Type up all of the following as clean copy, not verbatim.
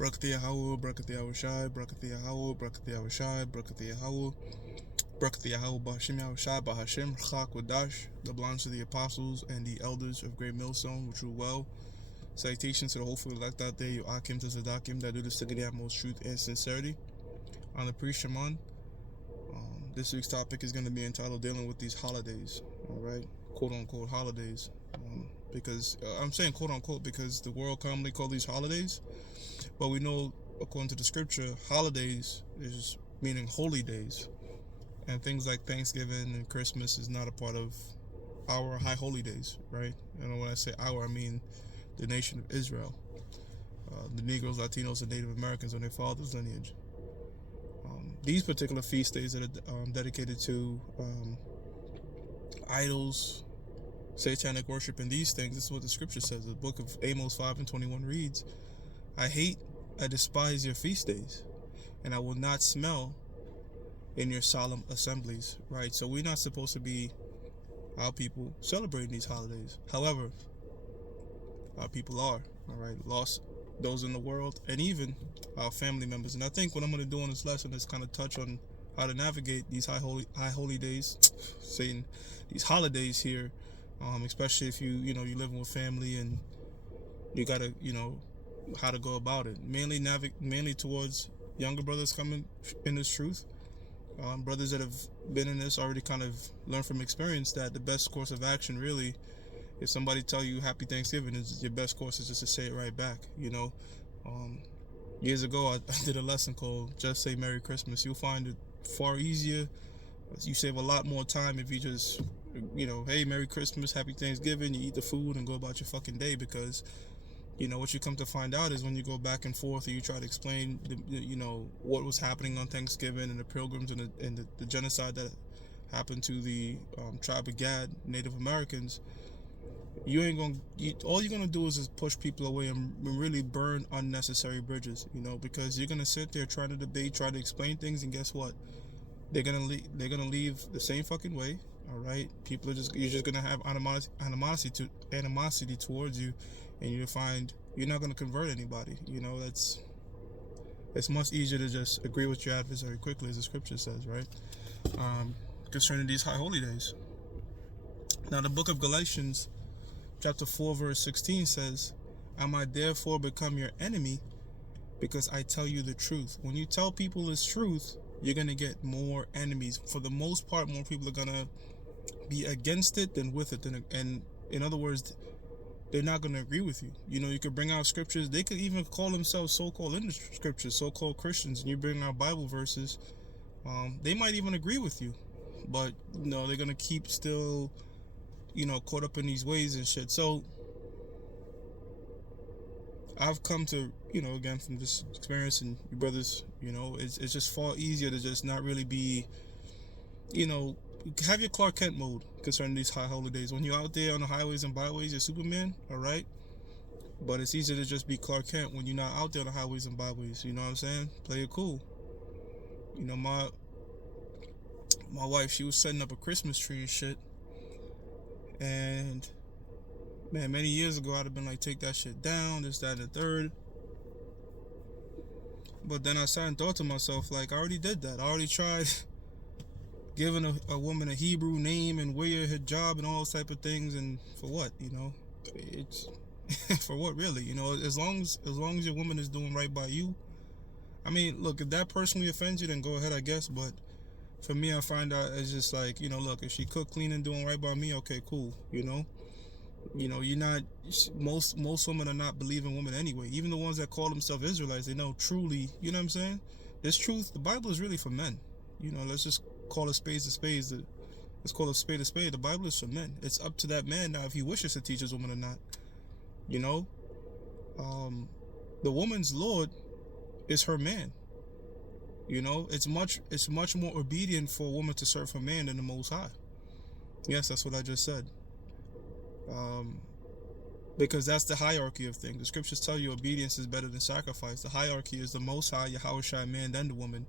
Brakati Yahweh, Brakati Yahushai, Brakati Yahweh, Brakati Yahushai, Brakati Yahweh, Brakati Yahweh, Bahashim Yahushai, Bahashim, Chak Wadash, the belongs to the apostles and the elders of Great Millstone, which rule well. Salutations to the hopeful elect out there, you Akim to Zadakim, that do this to get the utmost truth and sincerity. On the pre-Shaman, this week's topic is going to be entitled Dealing with These Holidays, alright? Quote unquote holidays. Because I'm saying quote unquote because the world commonly call these holidays, but we know according to the scripture, holidays is meaning holy days, and things like Thanksgiving and Christmas is not a part of our high holy days, right? And when I say our, I mean the nation of Israel, the Negroes, Latinos, and Native Americans on their father's lineage. These particular feast days that are dedicated to idols, satanic worship, and these things. This is what the scripture says. The book of Amos 5:21 reads, I despise your feast days, and I will not smell in your solemn assemblies, right? So we're not supposed to be, our people, celebrating these holidays. However, our people are, all right, lost those in the world, and even our family members. And I think what I'm going to do in this lesson is kind of touch on how to navigate these high holy days, saying these holidays here, especially if you're living with family and you gotta, how to go about it. Mainly towards younger brothers coming in this truth. Brothers that have been in this already kind of learned from experience that the best course of action really, if somebody tell you Happy Thanksgiving, is your best course is just to say it right back. Years ago I did a lesson called Just Say Merry Christmas. You'll find it far easier. You save a lot more time if you just, hey, Merry Christmas, Happy Thanksgiving, you eat the food and go about your fucking day. Because what you come to find out is when you go back and forth and you try to explain what was happening on Thanksgiving and the pilgrims and the genocide that happened to the tribe of Gad, Native Americans, all you're gonna do is just push people away and really burn unnecessary bridges, because you're gonna sit there trying to debate, try to explain things, and guess what? They're gonna leave the same fucking way. All right, you're just gonna have animosity towards you, and you'll find you're not gonna convert anybody. It's much easier to just agree with your adversary quickly, as the scripture says, right? Concerning these high holy days. Now, the book of Galatians, chapter 4, verse 16 says, "Am I therefore become your enemy because I tell you the truth?" When you tell people this truth, you're gonna get more enemies. For the most part, more people are gonna be against it than with it. And in other words, they're not going to agree with you. You could bring out scriptures. They could even call themselves so-called in the scriptures, so-called Christians, and you bring out Bible verses. They might even agree with you, but they're going to keep still, caught up in these ways and shit. So I've come to, again, from this experience, and you brothers, it's just far easier to just not really be, have your Clark Kent mode concerning these high holidays. When you're out there on the highways and byways, you're Superman, all right? But it's easier to just be Clark Kent when you're not out there on the highways and byways. You know what I'm saying? Play it cool. My wife, she was setting up a Christmas tree and shit. And, man, many years ago, I'd have been like, take that shit down, this, that, and the third. But then I sat and thought to myself, like, I already did that. I already tried giving a woman a Hebrew name and wear her hijab and all those type of things, and for what? It's for what really? As long as your woman is doing right by you. I mean, look, if that personally offends you, then go ahead, I guess. But for me, I find out it's just like, look, if she cook, clean, and doing right by me, okay, cool. You're not, most women are not believing women anyway. Even the ones that call themselves Israelites, they know truly, you know what I'm saying? This truth, the Bible is really for men. Let's just call a spade a spade. Let's call a spade a spade. The Bible is for men. It's up to that man now if he wishes to teach his woman or not. The woman's Lord is her man. It's much more obedient for a woman to serve her man than the Most High. Yes, that's what I just said. Because that's the hierarchy of things. The scriptures tell you obedience is better than sacrifice. The hierarchy is the Most High, Yahushua man, then the woman.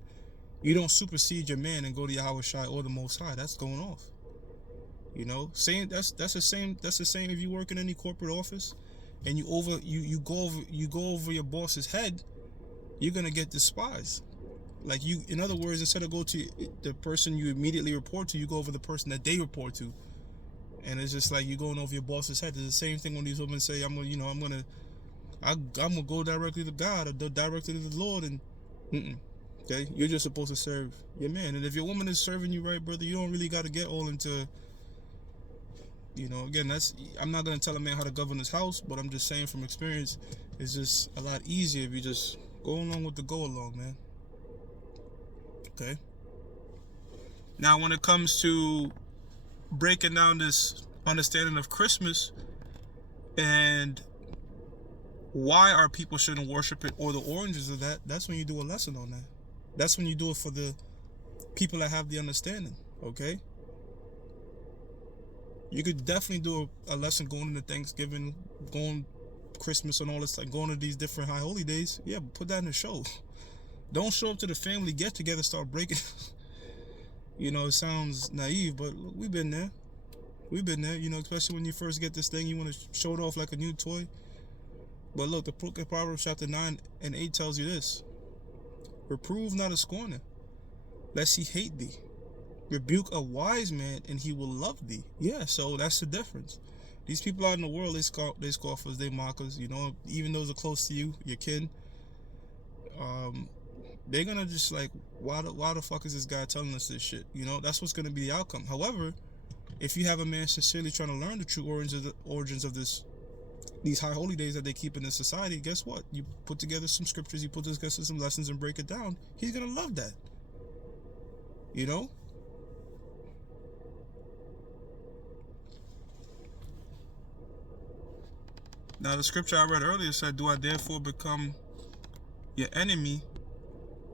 You don't supersede your man and go to Yahushua or the Most High. That's going off. Saying that's the same if you work in any corporate office and you go over your boss's head. you're gonna get despised. Like, you, in other words, instead of go to the person you immediately report to, you go over the person that they report to. And it's just like you going over your boss's head. It's the same thing when these women say, I'm gonna go directly to God or directly to the Lord. And okay, you're just supposed to serve your man. And if your woman is serving you right, brother, you don't really got to get all into, again, I'm not gonna tell a man how to govern his house, but I'm just saying from experience, it's just a lot easier if you just go along with the go along, man. Okay. Now, when it comes to breaking down this understanding of Christmas and why our people shouldn't worship it, or the origins of that, that's when you do a lesson on that. That's when you do it for the people that have the understanding, okay? You could definitely do a lesson going into Thanksgiving, going Christmas and all this, like going to these different high holy days. Yeah, but put that in the show. Don't show up to the family get together, start breaking. It sounds naive, but we've been there. We've been there, especially when you first get this thing, you want to show it off like a new toy. But look, the book of Proverbs chapter 9 and 8 tells you this. Reprove not a scorner, lest he hate thee. Rebuke a wise man, and he will love thee. Yeah, so that's the difference. These people out in the world, they scoffers, they mockers, even those are close to you, your kin. They're gonna just like, why the fuck is this guy telling us this shit? That's what's gonna be the outcome. However, if you have a man sincerely trying to learn the true origins of these high holy days that they keep in this society, guess what? You put together some scriptures, you put together some lessons and break it down. He's gonna love that. Now, the scripture I read earlier said, do I therefore become your enemy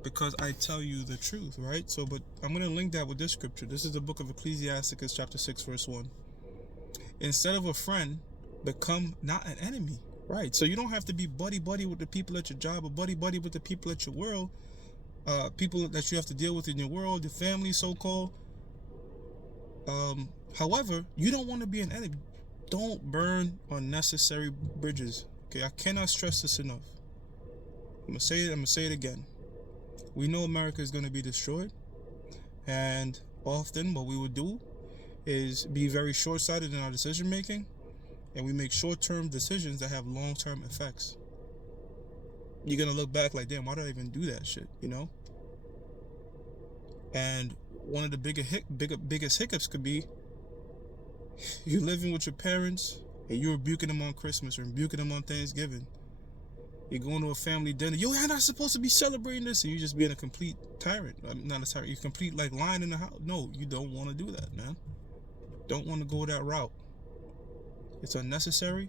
because I tell you the truth, right? So, but I'm going to link that with this scripture. This is the book of Ecclesiasticus chapter 6 verse 1. Instead of a friend, become not an enemy, right? So you don't have to be buddy with the people at your job, or buddy with the people at your world, people that you have to deal with in your world, your family, so-called. However, you don't want to be an enemy. Don't burn unnecessary bridges. Okay, I cannot stress this enough. I'm gonna say it again. We know America is gonna be destroyed, and often what we would do is be very short-sighted in our decision making, and we make short-term decisions that have long-term effects. You're gonna look back like, damn, why did I even do that shit? And one of the biggest hiccups could be you're living with your parents and you're rebuking them on Christmas or rebuking them on Thanksgiving. You're going to a family dinner. Yo, you're not supposed to be celebrating this, and you're just being a complete tyrant. Not a tyrant. You're complete like lying in the house. No, you don't want to do that, man. Don't want to go that route. It's unnecessary,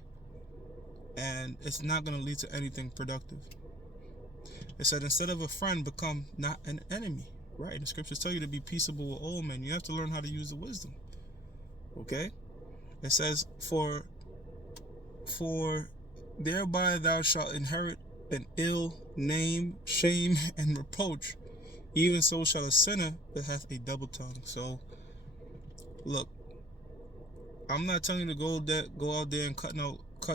and it's not going to lead to anything productive. It said, instead of a friend, become not an enemy. Right? The scriptures tell you to be peaceable with all men. You have to learn how to use the wisdom. Okay? It says, for thereby thou shalt inherit an ill name, shame, and reproach. Even so shall a sinner that hath a double tongue. So, look, I'm not telling you to go out there and cut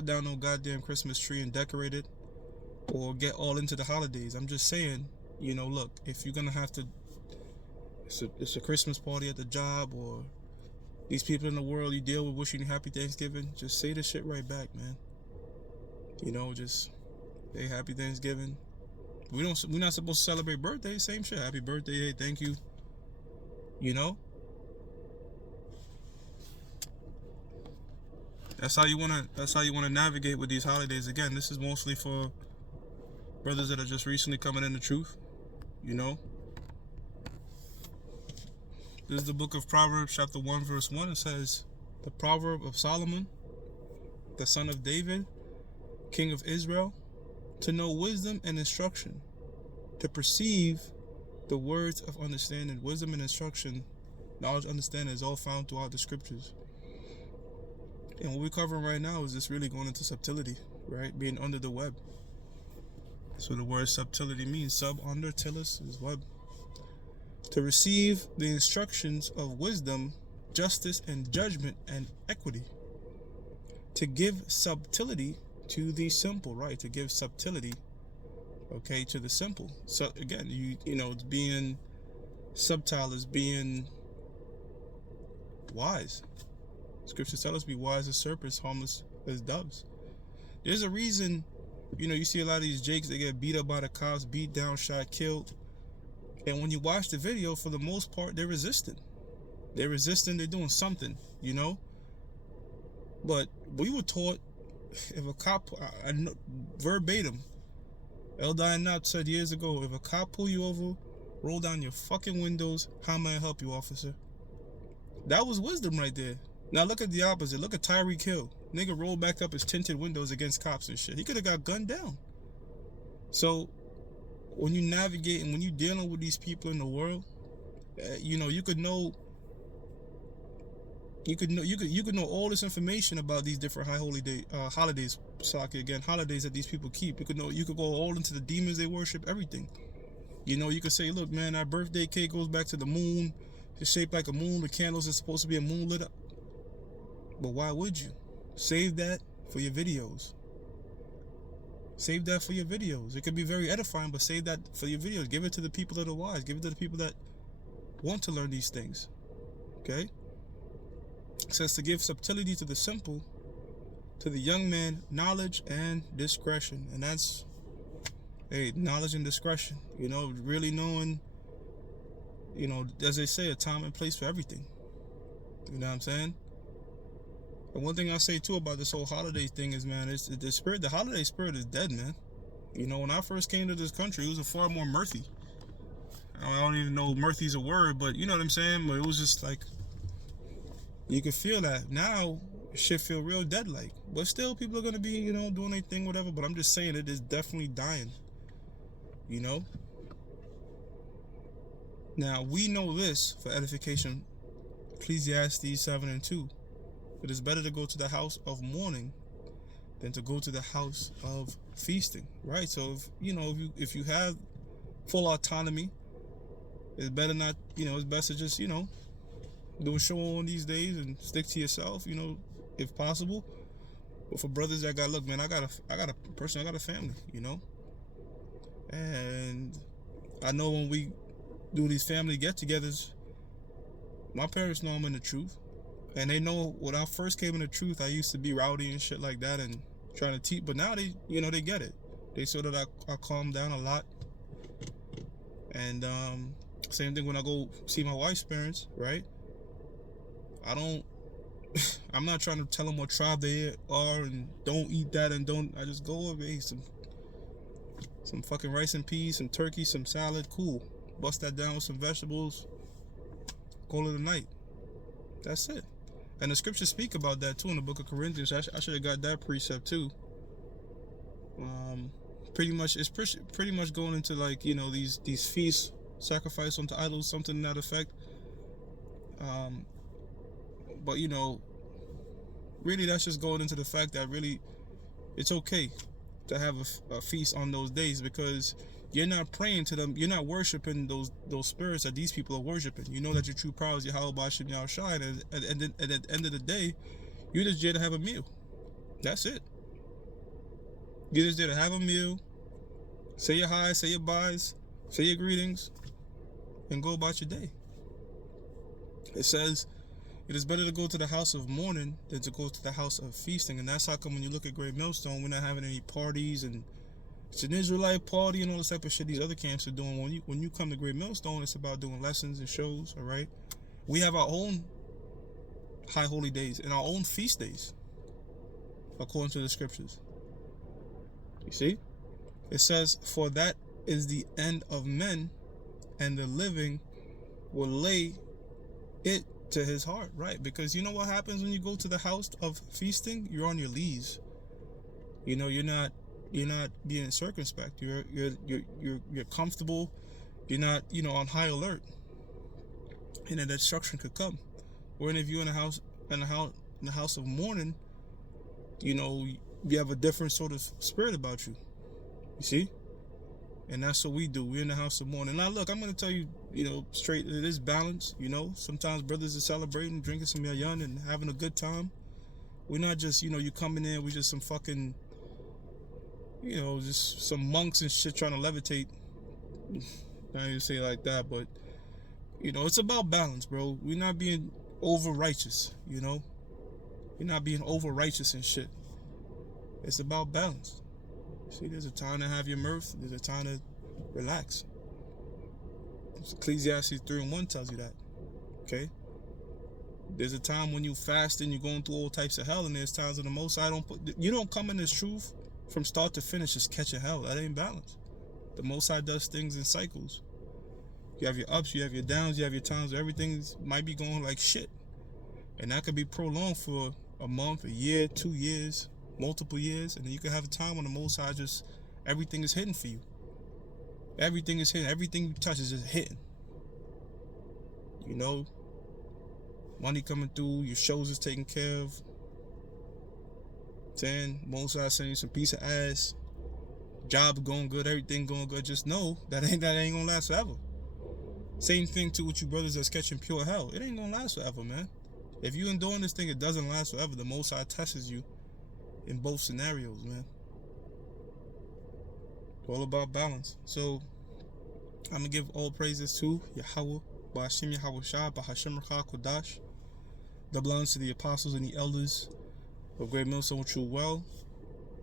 down no goddamn Christmas tree and decorate it, or get all into the holidays. I'm just saying, look, if you're gonna have to, it's a Christmas party at the job, or these people in the world you deal with wishing you happy Thanksgiving, just say the shit right back, man. Just say happy Thanksgiving. We're not supposed to celebrate birthdays. Same shit. Happy birthday, hey, thank you. That's how you wanna navigate with these holidays. Again, this is mostly for brothers that are just recently coming into truth. This is the book of Proverbs, chapter 1, verse 1. It says, the proverb of Solomon, the son of David, king of Israel, to know wisdom and instruction, to perceive the words of understanding. Wisdom and instruction, knowledge, understanding is all found throughout the scriptures. And what we're covering right now is just really going into subtlety, right? Being under the web. So the word subtlety means sub, under, tillis is web. To receive the instructions of wisdom, justice, and judgment, and equity. To give subtlety to the simple, right? To give subtlety okay, to the simple. So again, you know, it's being subtle, is being wise. Scripture tells us to be wise as serpents, harmless as doves. There's a reason, you know, you see a lot of these jakes, they get beat up by the cops, beat down, shot, killed. And when you watch the video, for the most part, they're resisting. They're resisting, they're doing something, you know? But we were taught, if a cop, I know, verbatim, Elder Inat said years ago, if a cop pull you over, roll down your fucking windows, how may I help you, officer? That was wisdom right there. Now look at the opposite. Look at Tyreek Hill. Nigga rolled back up his tinted windows against cops and shit. He could have got gunned down. So when you navigate and when you dealing with these people in the world, you know, you could know all this information about these different high holy day holidays. Saki again, holidays that these people keep. You could go all into the demons they worship, everything. You know, you could say, look, man, our birthday cake goes back to the moon. It's shaped like a moon. The candles are supposed to be a moon lit up. But why would you? Save that for your videos. Save that for your videos. It could be very edifying, but save that for your videos. Give it to the people that are wise. Give it to the people that want to learn these things. Okay? It says to give subtlety to the simple, to the young man, knowledge and discretion. And that's, hey, knowledge and discretion. You know, really knowing, you know, as they say, a time and place for everything. You know what I'm saying? And one thing I say too about this whole holiday thing is, man, it's the spirit, the holiday spirit is dead, man. You know, when I first came to this country, it was a far more mirthy. I don't even know mirthy's a word, but you know what I'm saying? But it was just like, you could feel that. Now, shit feel real dead-like. But still, people are going to be, you know, doing their thing, whatever. But I'm just saying it is definitely dying. You know? Now, we know this for edification. Ecclesiastes 7:2. It is better to go to the house of mourning than to go to the house of feasting, right? So if you know, if you have full autonomy, it's better not, you know, it's best to just, you know, do a show on these days and stick to yourself, you know, if possible. But for brothers that got, look, man, I got a family, you know, and I know when we do these family get-togethers, my parents know I'm in the truth. And they know when I first came in the truth, I used to be rowdy and shit like that and trying to teach. But now they, you know, they get it. They saw that I calmed down a lot. And same thing when I go see my wife's parents, right? I'm not trying to tell them what tribe they are and don't eat that and don't. I just go over, hey, some fucking rice and peas, some turkey, some salad, cool. Bust that down with some vegetables. Call it a night. That's it. And the scriptures speak about that too in the book of Corinthians. I should have got that precept too. Pretty much, it's pretty much going into, like, you know, these feasts, sacrifice unto idols, something to that effect. But you know, really, that's just going into the fact that really, it's okay to have a feast on those days, because you're not praying to them, you're not worshiping those spirits that these people are worshiping. You know that your true power is Yahweh Bashim Yahushai, and at the end of the day, you're just there to have a meal. That's it. You're just there to have a meal, say your highs, say your byes, say your greetings, and go about your day. It says, it is better to go to the house of mourning than to go to the house of feasting. And that's how come when you look at Great Millstone, we're not having any parties and it's an Israelite party and all this type of shit these other camps are doing. When you come to Great Millstone, it's about doing lessons and shows, all right? We have our own high holy days and our own feast days, according to the scriptures. You see? It says, for that is the end of men, and the living will lay it to his heart, right? Because you know what happens when you go to the house of feasting? You're on your lees. You know, you're not being circumspect. You're comfortable. You're not, you know, on high alert. And a destruction could come. Or if you're in the house of mourning, you know, you have a different sort of spirit about you. You see? And that's what we do. We're in the house of mourning. Now look, I'm gonna tell you, you know, straight, it is balance, you know. Sometimes brothers are celebrating, drinking some yayan and having a good time. We're not just, you know, you coming in, we just some fucking, you know, just some monks and shit trying to levitate. I didn't say it like that, but you know, it's about balance, bro. We're not being over righteous, you know. We're not being over righteous and shit. It's about balance. See, there's a time to have your mirth. There's a time to relax. Ecclesiastes 3:1 tells you that. Okay. There's a time when you fasting, you're going through all types of hell, and there's times when the Most High you don't come in this truth from start to finish just catching hell. That ain't balance. The Most High does things in cycles. You have your ups, you have your downs, you have your times where everything might be going like shit. And that could be prolonged for a month, a year, 2 years, multiple years. And then you can have a time when the Most High just, everything is hidden for you. Everything is hidden. Everything you touch is just hitting. You know, money coming through, your shows is taken care of. Most High sending you some piece of ass. Job going good, everything going good. Just know that ain't gonna last forever. Same thing too with you brothers that's catching pure hell. It ain't gonna last forever, man. If you enduring this thing, it doesn't last forever. The Most High tests you in both scenarios, man. All about balance. So I'm gonna give all praises to Yahweh, Ba'ashim Yahweh Shah, Ba'Hashem Rcha Kodash. Double honors to the apostles and the elders of Great Millstone True Well.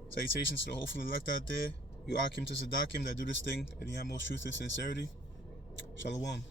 Salutations to the hopeful elect out there. You Akim to Sadakim that do this thing and you have most truth and sincerity. Shalom.